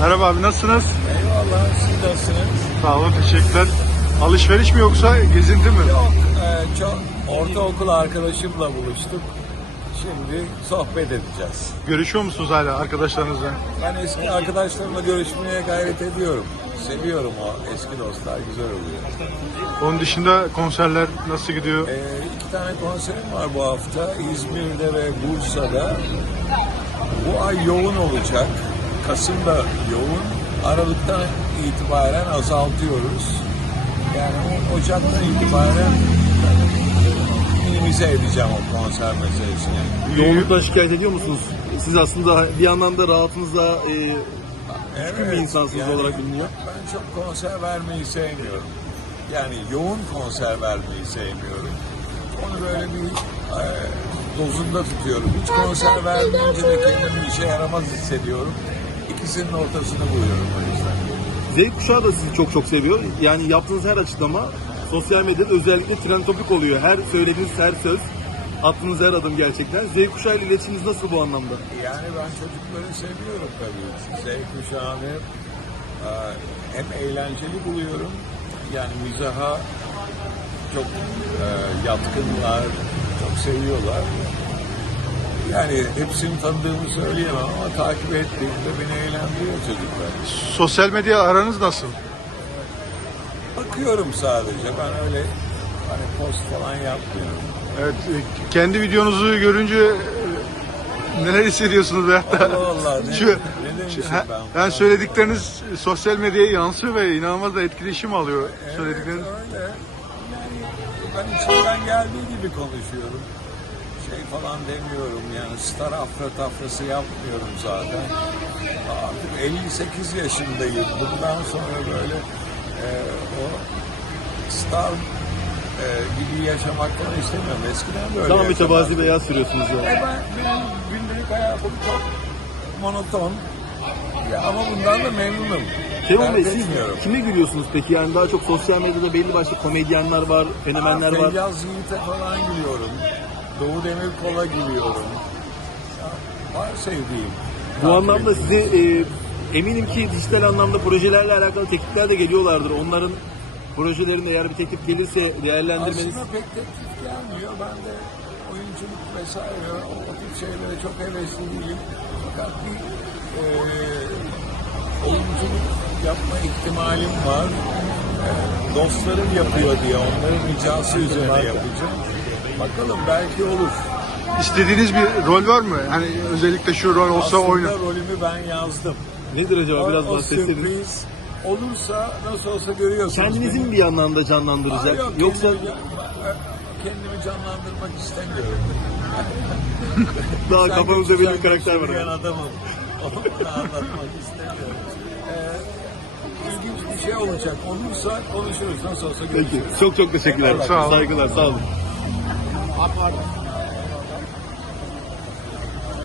Merhaba abi nasılsınız? Eyvallah, siz nasılsınız? Sağ olun teşekkürler. Alışveriş mi yoksa gezinti mi? Yok, e, çok ortaokul arkadaşımla buluştuk. Şimdi sohbet edeceğiz. Görüşüyor musunuz hala arkadaşlarınızla? Ben eski arkadaşlarımla görüşmeye gayret ediyorum. Seviyorum o eski dostlar, güzel oluyor. Onun dışında konserler nasıl gidiyor? E, iki tane konserim var bu hafta. İzmir'de ve Bursa'da. Bu ay yoğun olacak. Kasım'da yoğun. Aralıktan itibaren azaltıyoruz. Yani Ocak'tan itibaren minimize edeceğim o konser meselesini. Yoğunluktan şikayet ediyor musunuz? Siz aslında bir yandan da rahatınızda e, Evet, bir insansınız olarak biliniyor. Ben çok konser vermeyi sevmiyorum. Yani yoğun konser vermeyi sevmiyorum. Onu böyle bir e, dozunda tutuyorum. Hiç konser vermeyince de kendimi işe yaramaz hissediyorum. İkisinin ortasını buluyorum o yüzden. Z kuşağı da sizi çok çok seviyor. Yani yaptığınız her açıklama sosyal medyada özellikle trend topik oluyor. Her söylediğiniz her söz, attığınız her adım gerçekten. Z kuşağı ile iletişiminiz nasıl bu anlamda? Yani ben çocukları seviyorum tabii. Z kuşağını e, hem eğlenceli buluyorum. Yani mizaha çok e, yatkınlar, çok seviyorlar. Yani hepsini tanıdığımı söyleyemem ama takip ettiğimde beni eğlendiriyor çocuklar. Sosyal medya aranız nasıl? Bakıyorum sadece. Ben öyle hani post falan yapmıyorum. Evet, e, kendi videonuzu görünce e, neler hissediyorsunuz veyahut da? Allah Allah. Ne, Şu, ne demişim ben? yani söyledikleriniz sosyal medyaya yansıyor ve inanılmaz da etkileşim alıyor söyledikleriniz. Evet, öyle. Yani ben içimden geldiği gibi konuşuyorum. Şey falan demiyorum yani star afra tafrası yapmıyorum zaten. Artık 58 yaşındayım. Bundan sonra böyle e, o star e, gibi yaşamak falan istemiyorum. Eskiden böyle Daha mütevazi beyaz sürüyorsunuz E yani. ben, benim gündelik hayatım çok monoton. Ya ama bundan da memnunum. Teoman Bey siz kime gülüyorsunuz peki? Yani daha çok sosyal medyada belli başlı komedyenler var, fenomenler Aa, var. Feyyaz Yiğit'e falan gülüyorum. Doğu Demirkol'a gülüyorum. Ya, var sevdiğim. Bu anlamda size e, eminim ki dijital anlamda projelerle alakalı teklifler de geliyorlardır. Onların projelerinde eğer bir teklif gelirse değerlendirmeniz... Aslında pek teklif gelmiyor. Ben de oyunculuk vesaire o, o tip şeylere çok hevesli değilim. Fakat bir e, oyunculuk yapma ihtimalim var. E, dostlarım yapıyor diye onların ricası üzerine yapacağım. Bakalım belki olur. İstediğiniz bir rol var mı? Hani özellikle şu rol olsa Aslında oyna. rolümü ben yazdım. Nedir acaba biraz o bahsetseniz? sürpriz olursa nasıl olsa görüyorsunuz. Kendinizi beni. mi bir yandan da Aa, canlandıracak? yok, Yoksa kendimi, kendimi canlandırmak istemiyorum. daha kafanızda belli bir karakter var. yani. adamım. Onu anlatmak istemiyorum. Ee, ilginç bir şey olacak. Olursa konuşuruz. Nasıl olsa görüşürüz. Peki. Çok çok teşekkürler. Sağ olun. Saygılar. Sağ olun. ఆహ్వానం